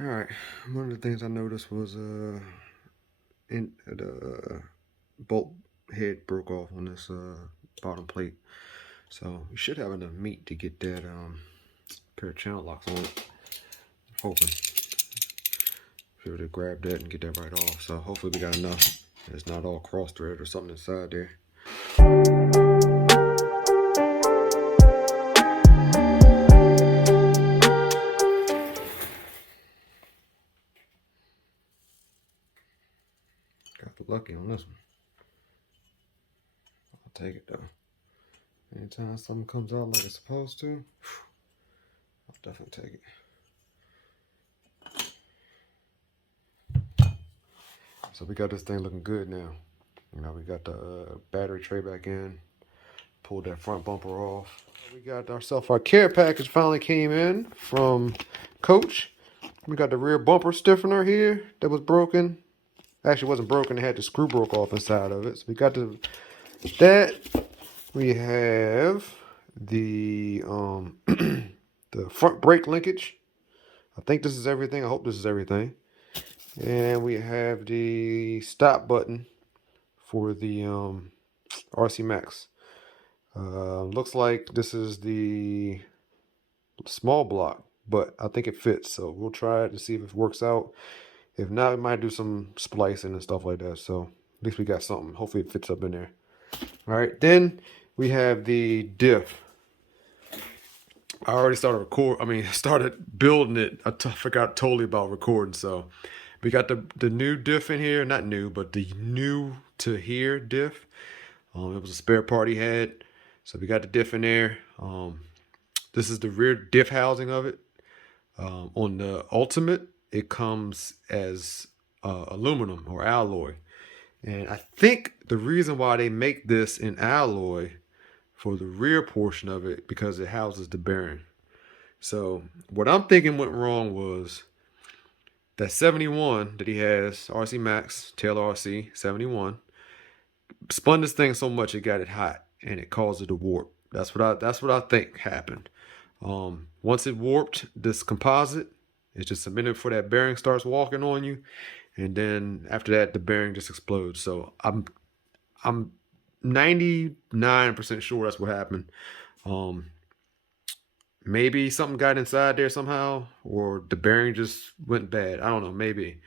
All right, one of the things I noticed was in the bolt head broke off on this bottom plate, so you should have enough meat to get that pair of channel locks on it. Hoping be able to grab that and get that right off. So hopefully we got enough. It's not all cross thread or something inside there. Got lucky on this one. I'll take it though. Anytime something comes out like it's supposed to, I'll definitely take it. So we got this thing looking good now. You know, we got the battery tray back in. Pulled that front bumper off. We got ourselves our care package finally came in from Coach. We got the rear bumper stiffener here that was broken. Actually, it wasn't broken. It had the screw broke off inside of it. So we got that. We have the the front brake linkage. I think this is everything. I hope this is everything. And we have the stop button for the RC Max. Looks like this is the small block, but I think it fits. So we'll try it to see if it works out. If not, we might do some splicing and stuff like that. So at least we got something. Hopefully it fits up in there. All right, then we have the diff. I already started building it. I forgot totally about recording. So we got the new diff in here. Not new, but the new to here diff. It was a spare part he had. So we got the diff in there. This is the rear diff housing of it. On the Ultimate, it comes as aluminum or alloy. And I think the reason why they make this in alloy for the rear portion of it, because it houses the bearing. So what I'm thinking went wrong was that 71 that he has, RC Max, Taylor RC 71, spun this thing so much it got it hot and it caused it to warp. That's what I think happened. Once it warped, this composite, it's just a minute before that bearing starts walking on you, and then after that the bearing just explodes. So I'm 99% sure that's what happened. Maybe something got inside there somehow, or the bearing just went bad. I don't know, maybe.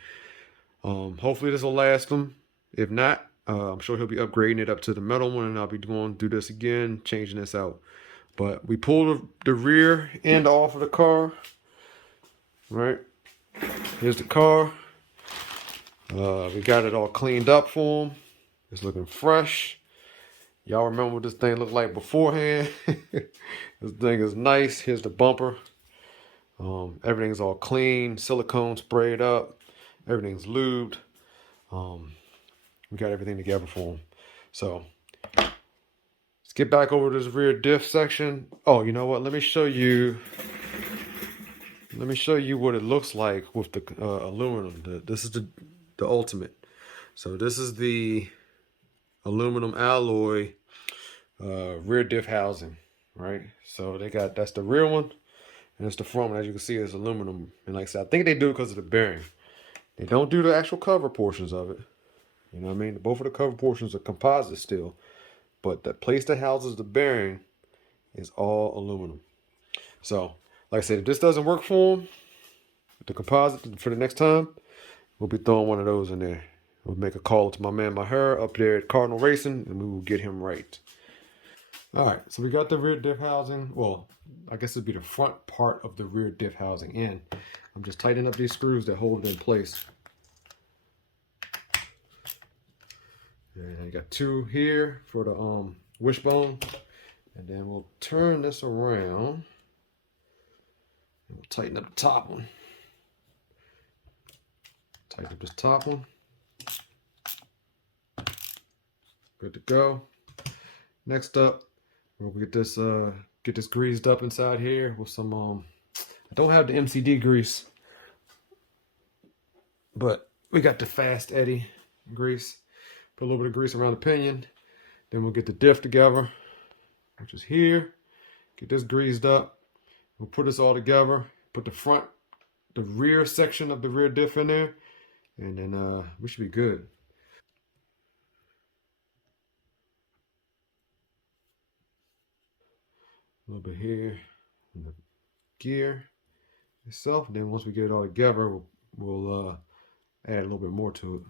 Hopefully this will last him. If not, I'm sure he'll be upgrading it up to the metal one, and I'll be going through this again, changing this out. But we pulled the rear end off of the car. Right, here's the car. We got it all cleaned up for him. It's looking fresh. Y'all remember what this thing looked like beforehand? This thing is nice. Here's the bumper. Everything's all clean, silicone sprayed up. Everything's lubed. We got everything together for him. So let's get back over to this rear diff section. Oh, you know what? Let me show you what it looks like with the aluminum. This is the Ultimate. So this is the aluminum alloy rear diff housing, right? So that's the rear one, and it's the front one. As you can see, it's aluminum. And like I said, I think they do it because of the bearing. They don't do the actual cover portions of it. You know what I mean? Both of the cover portions are composite still, but the place that houses the bearing is all aluminum. So, like I said, if this doesn't work for them, the composite for the next time, we'll be throwing one of those in there. We'll make a call to my man Maher up there at Cardinal Racing, and we will get him right. All right, so we got the rear diff housing. Well, I guess it'd be the front part of the rear diff housing in. I'm just tightening up these screws that hold it in place. And I got two here for the wishbone, and then we'll turn this around and we'll tighten up the top one. Tighten up this top one. Good to go. Next up, we'll get this greased up inside here with some I don't have the MCD grease, but we got the Fast Eddy grease. Put a little bit of grease around the pinion. Then we'll get the diff together, which is here. Get this greased up. We'll put this all together. Put the front the rear section of the rear diff in there, and then we should be good. A little bit here in the gear itself. And then once we get it all together, we'll add a little bit more to it.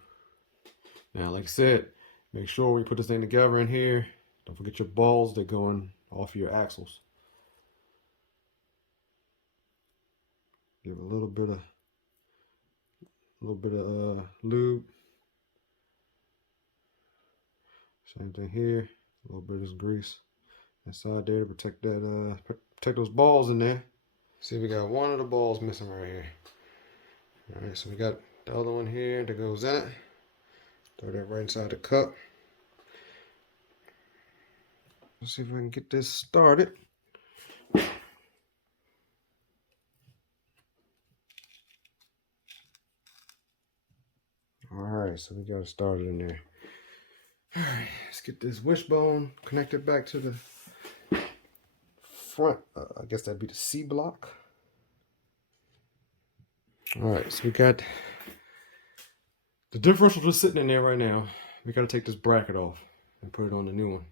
Now, like I said, make sure when you put this thing together in here, don't forget your balls. They're going off your axles. Give a little bit of lube. Same thing here. A little bit of this grease inside there to protect that protect those balls in there. See, we got one of the balls missing right here. All right, so we got the other one here that goes in it. Throw that right inside the cup. Let's see if we can get this started. All right, so we got it started in there. All right, let's get this wishbone connected back to the front. I guess that'd be the C block. All right, so we got the differential just sitting in there right now. We got to take this bracket off and put it on the new one.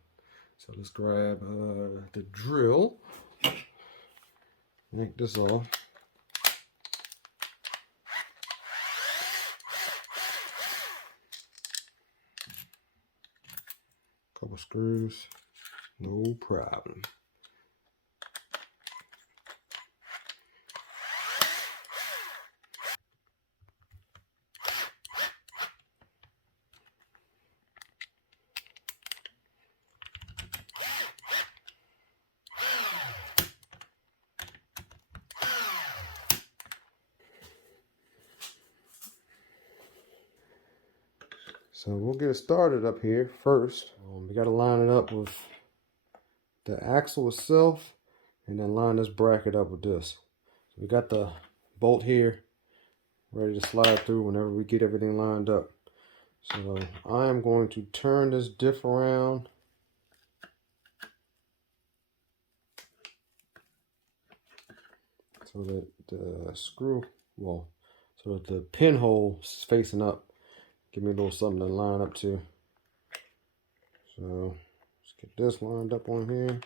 So let's grab the drill, yank this off. Couple screws, no problem. So we'll get it started up here first. We got to line it up with the axle itself and then line this bracket up with this. So we got the bolt here ready to slide through whenever we get everything lined up. So I am going to turn this diff around. So that the screw, well, so that the pinhole is facing up. Give me a little something to line up to. So let's get this lined up on here.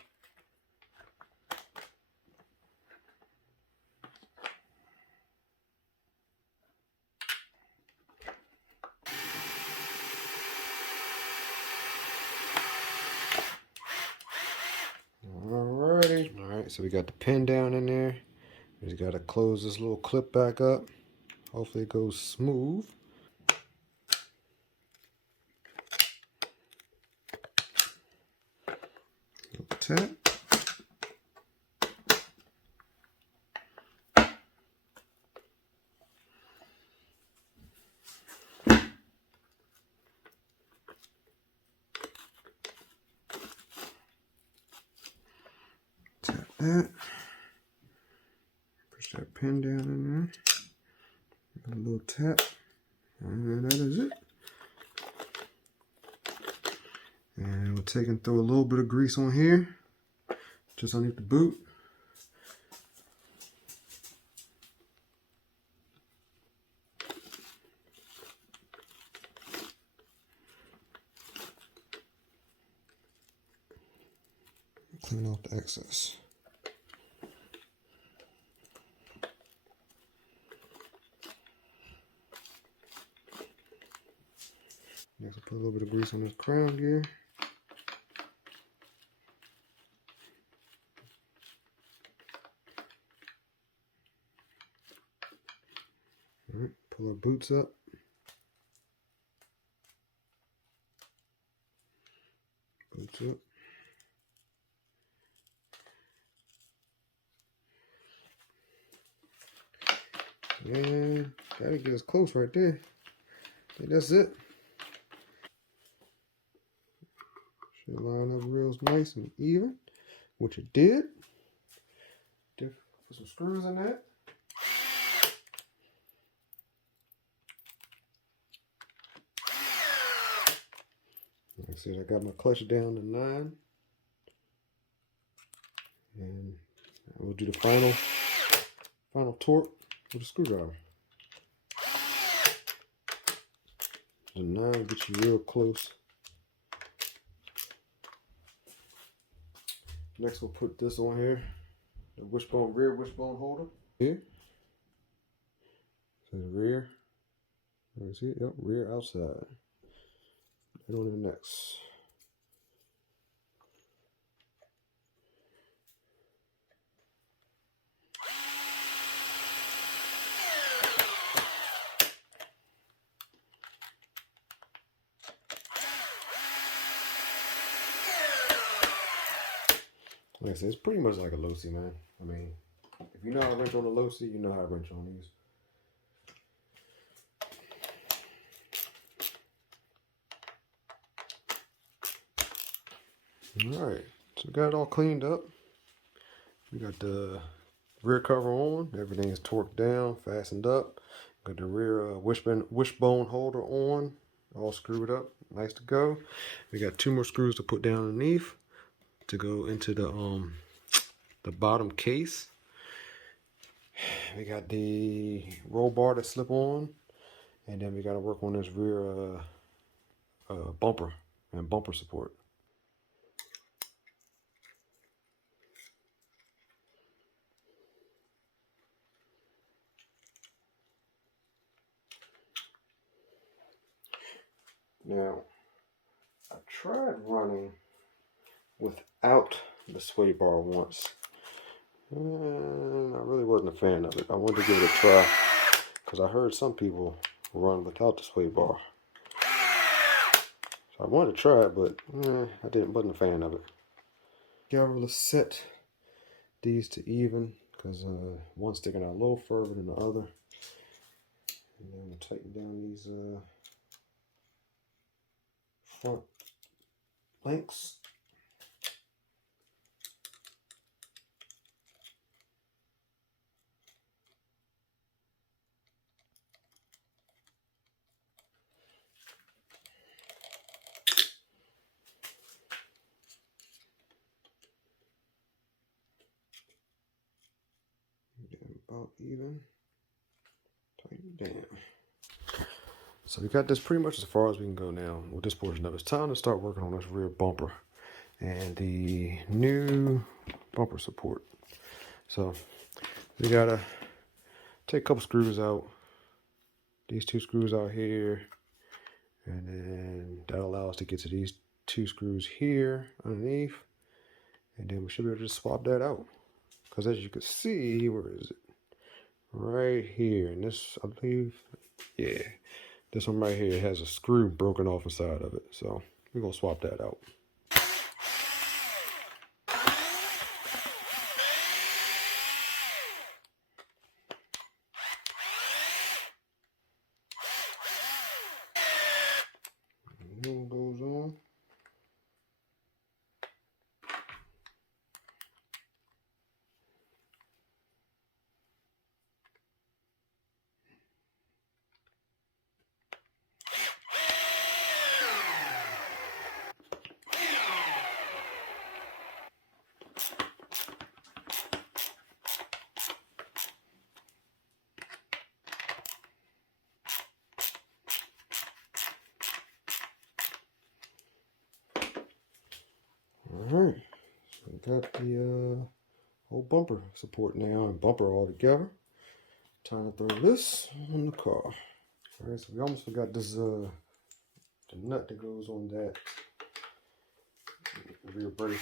Alrighty. Alright, so we got the pin down in there. We just gotta close this little clip back up. Hopefully it goes smooth. Tap. Tap that. Push that pin down in there. A little tap. And that is it. And we'll take and throw a little bit of grease on here, just underneath the boot. Clean off the excess. Next, I'll put a little bit of grease on this crown gear. All right, pull our boots up. Boots up. And that'll get us close right there. I think that's it. Should line up real nice and even, which it did. Put some screws in that. Like I said, I got my clutch down to 9. And we'll do the final torque with a screwdriver. And now get you real close. Next we'll put this on here. The wishbone, rear wishbone holder. Here. So the rear. You see it? Yep, rear outside. And on to the next. Like I said, it's pretty much like a low-C, man. I mean, if you know how to wrench on a low-C, you know how to wrench on these. Alright, so we got it all cleaned up. We got the rear cover on. Everything is torqued down, fastened up. Got the rear wishbone holder on, all screwed up, nice to go. We got 2 more screws to put down underneath to go into the bottom case. We got the roll bar to slip on, and then we got to work on this rear bumper and bumper support. Now, I tried running without the sway bar once, and I really wasn't a fan of it. I wanted to give it a try because I heard some people run without the sway bar. So I wanted to try it, but I wasn't a fan of it. Carefully set these to even because one's sticking out a little further than the other. And then we'll tighten down these front links. About even, tighten down. So we got this pretty much as far as we can go now with this portion of it. It's time to start working on this rear bumper and the new bumper support. So we gotta take a couple screws out. These 2 screws out here, and then that'll allow us to get to these 2 screws here underneath, and then we should be able to just swap that out. Because as you can see, where is it? Right here, and this, I believe, yeah, this one right here has a screw broken off the side of it, so we're gonna swap that out. And goes on. Alright, so we got the whole bumper support now and bumper all together. Time to throw this on the car. Alright, so we almost forgot this the nut that goes on that rear brake.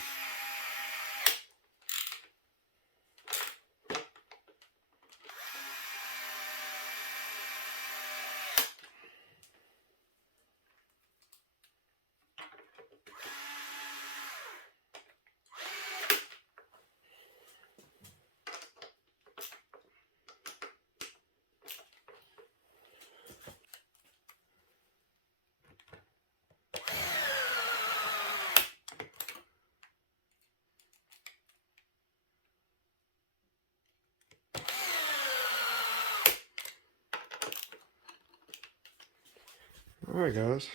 Alright guys,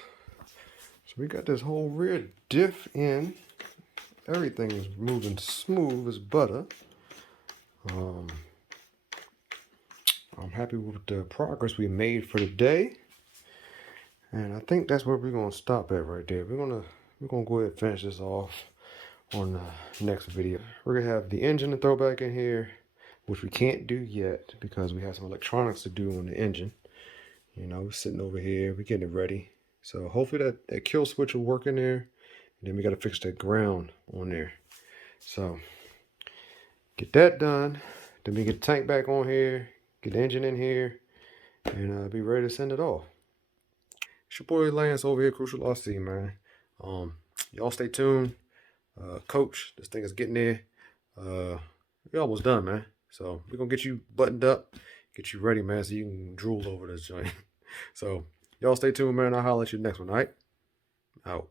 so we got this whole rear diff in. Everything is moving smooth as butter. I'm happy with the progress we made for the day. And I think that's where we're gonna stop at right there. We're gonna go ahead and finish this off on the next video. We're gonna have the engine to throw back in here, which we can't do yet because we have some electronics to do on the engine. You know, we're sitting over here, we're getting it ready. So hopefully that kill switch will work in there. And then we gotta fix that ground on there. So get that done. Then we get the tank back on here, get the engine in here, and be ready to send it off. It's your boy Lance over here, Crucial RC, man. Y'all stay tuned. Coach, this thing is getting there. We're almost done, man. So we're gonna get you buttoned up, get you ready, man, so you can drool over this joint. So y'all stay tuned, man. I'll holler at you next one, all right? Out.